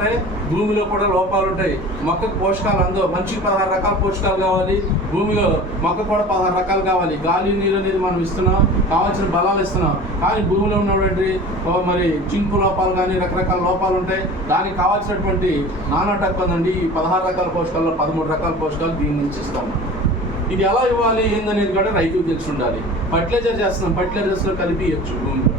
ఉంటాయి భూమిలో కూడా లోపాలు ఉంటాయి. మొక్కకు పోషకాలు అందో మనిషికి పదహారు రకాల పోషకాలు కావాలి. భూమిలో మొక్క కూడా పదహారు రకాలు కావాలి. గాలి నీరు అనేది మనం ఇస్తున్నాం. కావాల్సిన బలాలు ఇస్తున్నాం. కానీ భూమిలో ఉన్నటువంటి మరి చింపు లోపాలు కానీ రకరకాల లోపాలు ఉంటాయి. దానికి కావాల్సినటువంటి నానా ఉందండి. ఈ పదహారు రకాల పోషకాల్లో పదమూడు రకాల పోషకాలు దీని నుంచి ఇస్తాము ఇది ఎలా ఇవ్వాలి ఏందనేది కూడా రైతుకు తెలిసి ఉండాలి. ఫర్టిలైజర్ చేస్తున్నాం. ఫర్టిలైజర్స్లో కలిపి ఇవ్వచ్చు భూమిలో.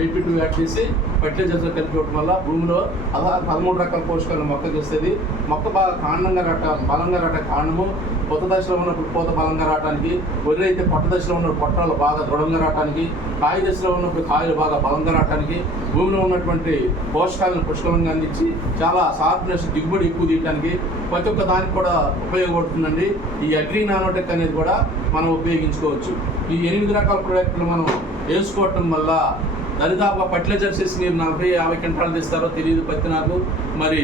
ఎయిటీ టూ యాడ్ చేసి ఫర్టిలైజర్తో కలిపి ఇవ్వడం వల్ల భూమిలో పదహారు పదమూడు రకాల పోషకాలు మొక్కకి వస్తుంది. మొక్క బాగా కాండంగా రాట బలంగా రాట కాండము కొత్త దశలో ఉన్నప్పుడు పూత బలంగా రావడానికి వరి అయితే పొట్ట దశలో ఉన్నప్పుడు పొట్టాలు బాగా దృఢంగా రావడానికి కాయ దశలో ఉన్నప్పుడు కాయలు బాగా బలంగా రావడానికి భూమిలో ఉన్నటువంటి పోషకాలను పుష్కలంగా అందించి చాలా షార్ప్నెస్ దిగుబడి ఎక్కువ తీయడానికి ప్రతి ఒక్క దానికి కూడా ఉపయోగపడుతుందండి. ఈ అగ్రి నానోటెక్ అనేది కూడా మనం ఉపయోగించుకోవచ్చు. ఈ ఎనిమిది రకాల ప్రొడక్ట్లు మనం వేసుకోవటం వల్ల దరిదాపు ఫర్టిలైజర్స్ వేసి మీరు నలభై యాభై క్వింటాలు తెస్తారో తెలియదు పత్తి నాకు. మరి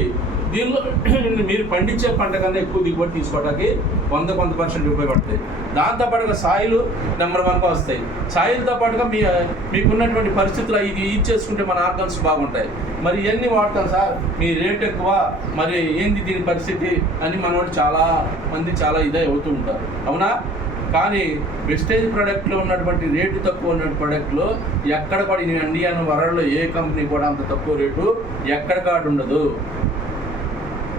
దీనిలో మీరు పండించే పంట కన్నా ఎక్కువ దిగుబడి తీసుకోవడానికి వంద కొంత పర్సెంట్ ఉపయోగపడతాయి. దాంతోపాటుగా సాయిలు నెంబర్ వన్గా వస్తాయి. సాయిలతో పాటుగా మీ మీకున్నటువంటి పరిస్థితులు ఇది ఇది చేసుకుంటే మన ఆర్గన్స్ బాగుంటాయి. మరి ఇవన్నీ వాడతాం సార్. మీ రేట్ ఎక్కువ మరి ఏంది దీని పరిస్థితి అని మనోడు చాలా మంది చాలా ఇదే అవుతూ ఉంటారు. అవునా? కానీ వెస్టేజ్ ప్రోడక్ట్లో ఉన్నటువంటి రేటు తక్కువ ఉన్న ప్రోడక్ట్లో ఎక్కడ పడి ఈ ఇండియన్ వరల్డ్లో ఏ కంపెనీ కూడా అంత తక్కువ రేటు ఎక్కడ కాడు ఉండదు.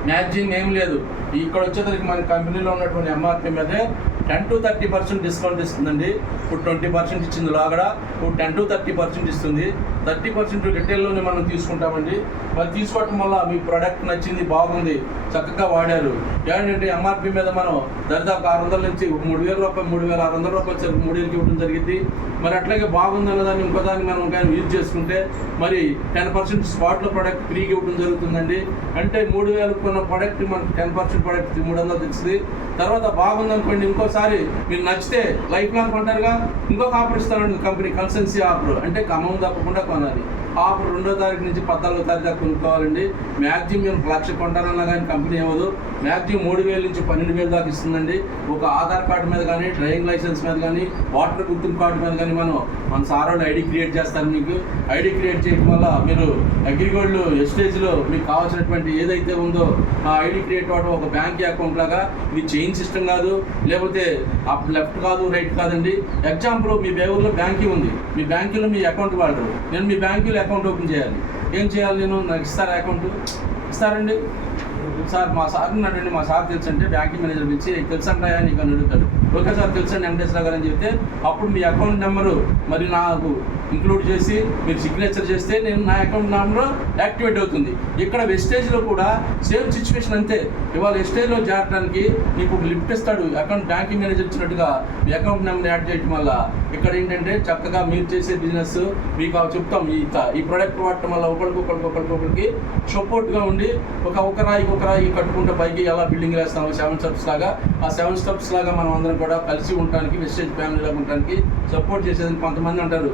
మ్యాగ్జిన్ ఏం లేదు. ఇక్కడ వచ్చేసరికి మన కంపెనీలో ఉన్నటువంటి ఎంఆర్పీ మీదే ten to thirty percent discount ఇస్తుందండి. ఇప్పుడు ట్వంటీ పర్సెంట్ ఇచ్చింది లోగడ ఇప్పుడు టెన్ టు థర్టీ పర్సెంట్ ఇస్తుంది. థర్టీ పర్సెంట్ రిటైల్లోనే మనం తీసుకుంటామండి. మరి తీసుకోవటం వల్ల మీ ప్రోడక్ట్ నచ్చింది బాగుంది చక్కగా వాడారు. ఏంటంటే ఎంఆర్పి మీద మనం దరిదాపు ఆరు వందల నుంచి మూడు వేల రూపాయలు మూడు వేల ఆరు వందల రూపాయలు మూడు వేలకి ఇవ్వడం జరిగింది. మరి అట్లాగే బాగుందన్న దాన్ని ఇంకో దాన్ని మనం కానీ యూజ్ చేసుకుంటే మరి టెన్ పర్సెంట్ స్పాట్లో ప్రోడక్ట్ ఫ్రీగా ఇవ్వడం జరుగుతుందండి. అంటే మూడు వేలకు కొన్న ప్రోడక్ట్ మనకు టెన్ పర్సెంట్ ప్రోడక్ట్ మూడు వందలు తెచ్చింది. తర్వాత బాగుందనుకోండి ఇంకోసారి మీరు నచ్చితే లైఫ్ లాంగ్ కొంటారుగా. ఇంకొక ఆఫర్ ఇస్తారండి కంపెనీ కన్సెన్సీ ఆఫర్. అంటే క్రమం తప్పకుండా కొనాలి ఆ రెండో తారీఖు నుంచి పద్నాలుగో తారీఖు దాకా కొనుక్కోవాలండి. మ్యాక్సిమం మేము లక్ష కొంటానన్నా కానీ కంపెనీ ఇవ్వదు మ్యాక్సిమం మూడు వేల నుంచి పన్నెండు వేలు దాకా ఇస్తుందండి. ఒక ఆధార్ కార్డు మీద కానీ డ్రైవింగ్ లైసెన్స్ మీద కానీ వాటర్ గుర్తింపు కార్డు మీద కానీ మనం మన సార్ వాళ్ళు ఐడి క్రియేట్ చేస్తారు మీకు. ఐడి క్రియేట్ చేయడం వల్ల మీరు అగ్రిగోల్డ్ ఎస్టేజ్లో మీకు కావాల్సినటువంటి ఏదైతే ఉందో ఆ ఐడి క్రియేట్ అవ్వడం ఒక బ్యాంక్ అకౌంట్ లాగా. ఇది చైన్ సిస్టమ్ కాదు. లేకపోతే అప్ లెఫ్ట్ కాదు రైట్ కాదండి. ఎగ్జాంపుల్ మీ ఊర్లో బ్యాంకీ ఉంది. మీ బ్యాంకులో మీ అకౌంట్ వాడరు. నేను మీ బ్యాంకులో అకౌంట్ ఓపెన్ చేయాలి. ఏం చేయాలి నేను? నాకు ఇస్తారా అకౌంట్? ఇస్తారండి. సార్ మా సార్ ఉన్నాడండి మా సార్ తెలుసు అంటే బ్యాంకింగ్ మేనేజర్ పిలిచి తెలుసు నీకు అని అడుగుతాడు. ఓకే సార్ తెలుసండి వెంకటేశ్వర గారు అని చెప్తే అప్పుడు మీ అకౌంట్ నెంబరు మరి నాకు ఇంక్లూడ్ చేసి మీరు సిగ్నేచర్ చేస్తే నేను నా అకౌంట్ నామ్లో యాక్టివేట్ అవుతుంది. ఇక్కడ వెస్టేజ్లో కూడా సేమ్ సిచ్యువేషన్ అంతే. ఇవాళ వెస్టేజ్లో చేరడానికి నీకు ఒక లిఫ్ట్ ఇస్తాడు. అకౌంట్ బ్యాంకింగ్ మేనేజర్ ఇచ్చినట్టుగా మీ అకౌంట్ నెంబర్ యాడ్ చేయడం వల్ల ఇక్కడ ఏంటంటే చక్కగా మీరు చేసే బిజినెస్ మీకు చెప్తాం. ఈ ఈ ప్రోడక్ట్ వాడటం వల్ల ఒకరికి ఒకరికి ఒకరికి ఒకరికి సపోర్ట్గా ఉండి ఒక ఒక రాయి ఒక రాయి కట్టుకుంటే పైకి ఎలా బిల్డింగ్ వేస్తాము సెవెన్ స్టెప్స్ లాగా ఆ సెవెన్ స్టెప్స్ లాగా మనం అందరం కూడా కలిసి ఉండడానికి వెస్టేజ్ ఫ్యామిలీలాగా ఉండడానికి సపోర్ట్ చేసేది కొంతమంది అంటారు.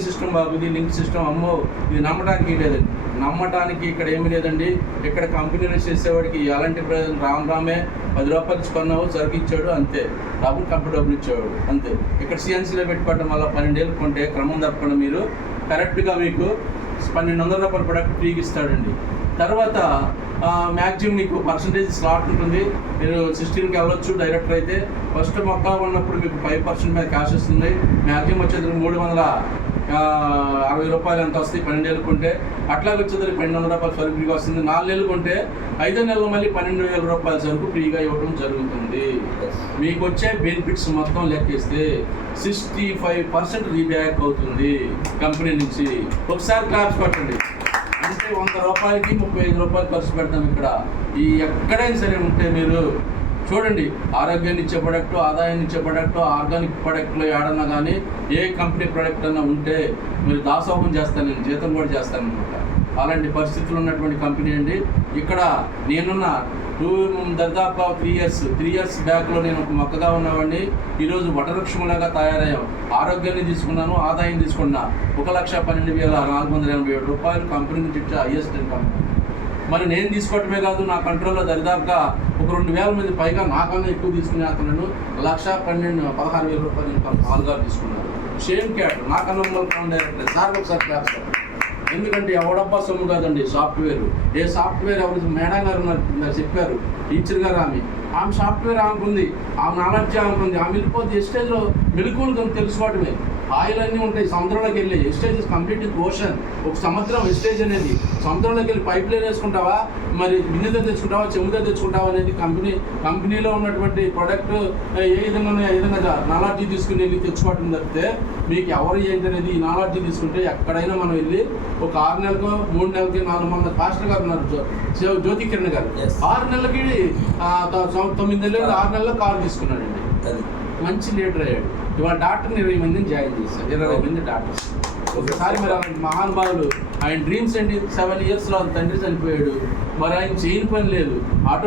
లింక్ సిస్టమ్ ఇది లింక్ సిస్టమ్ అమ్మో ఇది నమ్మడానికి లేదండి నమ్మటానికి ఇక్కడ ఏమీ లేదండి. ఇక్కడ కంపెనీలు చేసేవాడికి ఎలాంటి ప్రయోజనం? రామ్ రామే పది రూపాయలు ఇచ్చి కొన్నావు సరుకు ఇచ్చాడు అంతే. డబ్బులు కంపెనీ డబ్బులు ఇచ్చేవాడు అంతే. ఇక్కడ సిఎన్సీలో పెట్టుకోవడం వల్ల పన్నెండేళ్ళు కొంటే క్రమం తప్పకుండా మీరు కరెక్ట్గా మీకు పన్నెండు వందల రూపాయల ప్రొడక్ట్ ఫ్రీకి ఇస్తాడండి. తర్వాత మ్యాక్సిమం మీకు పర్సంటేజ్ స్లాట్ ఉంటుంది. మీరు సిక్స్టీన్కి వెళ్ళొచ్చు డైరెక్టర్ అయితే. ఫస్ట్ మొక్క ఉన్నప్పుడు మీకు ఫైవ్ పర్సెంట్ మీద క్యాష్ వస్తుంది. మ్యాక్సిమం వచ్చేది మూడు వందల అరవై రూపాయలు ఎంత వస్తాయి పన్నెండు నెలలు కొంటే అట్లాగే వచ్చేది పన్నెండు వందల రూపాయలు సరుకు ఫ్రీగా వస్తుంది. నాలుగు నెలలు కొంటే ఐదో నెలలు మళ్ళీ పన్నెండు వేల రూపాయల సరుకు ఫ్రీగా ఇవ్వడం జరుగుతుంది. మీకు వచ్చే బెనిఫిట్స్ మొత్తం లెక్కిస్తే సిక్స్టీ ఫైవ్ పర్సెంట్ రీబ్యాక్ అవుతుంది కంపెనీ నుంచి. ఒకసారి క్లాప్స్ కొట్టండి. అంటే వంద రూపాయలకి ముప్పై ఐదు రూపాయలు ఖర్చు పెడతాం ఇక్కడ. ఈ ఎక్కడైనా సరే ఉంటే మీరు చూడండి ఆరోగ్యాన్ని ఇచ్చే ప్రొడక్ట్ ఆదాయాన్ని ఇచ్చే ప్రొడక్ట్ ఆర్గానిక్ ప్రొడక్ట్లో ఏడన్నా కానీ ఏ కంపెనీ ప్రొడక్ట్ అన్నా ఉంటే మీరు దాసోహం చేస్తాను నేను జీతం కూడా చేస్తాను అనమాట అలాంటి పరిస్థితులు ఉన్నటువంటి కంపెనీ అండి. ఇక్కడ నేనున్న టూ దాదాపు త్రీ ఇయర్స్ త్రీ ఇయర్స్ బ్యాక్లో నేను ఒక మొక్కగా ఉన్నవాడిని. ఈరోజు వటవృక్షములాగా తయారయ్యాం. ఆరోగ్యాన్ని తీసుకున్నాను ఆదాయం తీసుకున్నా. ఒక లక్ష పన్నెండు వేల నాలుగు వందల ఎనభై ఏడు రూపాయలు కంపెనీ నుంచి ఇచ్చే హైయెస్ట్ ఇన్కమ్ మరి నేను తీసుకోవటమే కాదు నా కంట్రోల్లో దరిదాపుగా ఒక రెండు వేల మంది పైగా నాకన్నా ఎక్కువ తీసుకునే అతను లక్ష పన్నెండు పదహారు వేల రూపాయలు ఇన్కమ్ నాలుగు తీసుకున్నారు. సేమ్ క్యాట్ నాకన్నా డైరెక్టర్ సార్ ఒకసారి క్లాస్ ఎందుకంటే ఎవడబ్బా సొమ్ము కాదండి సాఫ్ట్వేర్ ఏ సాఫ్ట్వేర్ ఎవరు? మేడం గారు నాకు చెప్పారు. టీచర్ గారు ఆమె. ఆమె సాఫ్ట్వేర్ ఆమెకుంది ఆమె నాలెడ్జ్ ఆమెకుంది. ఆమె వెళ్ళిపోతే ఎస్టేజ్లో మెలకువలు కొన్ని తెలుసుకోవటమే. ఆయిల్ అన్నీ ఉంటాయి సముద్రంలోకి వెళ్ళి ఎస్టేజ్ ఇస్ కంప్లీట్ ఓషన్ ఒక సముద్రం ఎస్టేజ్ అనేది. సముద్రంలోకి వెళ్ళి పైప్ లైన్ వేసుకుంటావా? మరి బిన్నెతో తెచ్చుకుంటావా? చెముతో తెచ్చుకుంటావా అనేది కంపెనీ కంపెనీలో ఉన్నటువంటి ప్రొడక్ట్ ఏ విధంగా ఆ విధంగా నాలెడ్జ్ తీసుకుని వెళ్ళి తెచ్చుకోవటం తప్పితే మీకు ఎవరు ఏంటి అనేది ఈ నాలెడ్జ్ తీసుకుంటే ఎక్కడైనా మనం వెళ్ళి ఒక ఆరు నెలలకు మూడు నెలలకి నాలుగు మంది పాస్టర్ గారు ఉన్నారు జ్యో- జ్యో- జ్యోతి కిరణ్ గారు. ఆరు నెలలకి ఆ, త- సం- తొమ్మిది నెలలు ఆరు నెలల్లో కారు తీసుకున్నాడండి. అది. మంచి లీడర్ అయ్యాడు. ఇవాళ డాక్టర్ని ఇరవై మందిని జాయిన్ చేశారు. ఇరవై మంది డాక్టర్స్. ఒకసారి మరి అలాంటి మహానుభావులు ఆయన డ్రీమ్స్ అండి సెవెన్ ఇయర్స్లో తండ్రి చనిపోయాడు. మరి ఆయన చేయని పని లేదు. ఆటో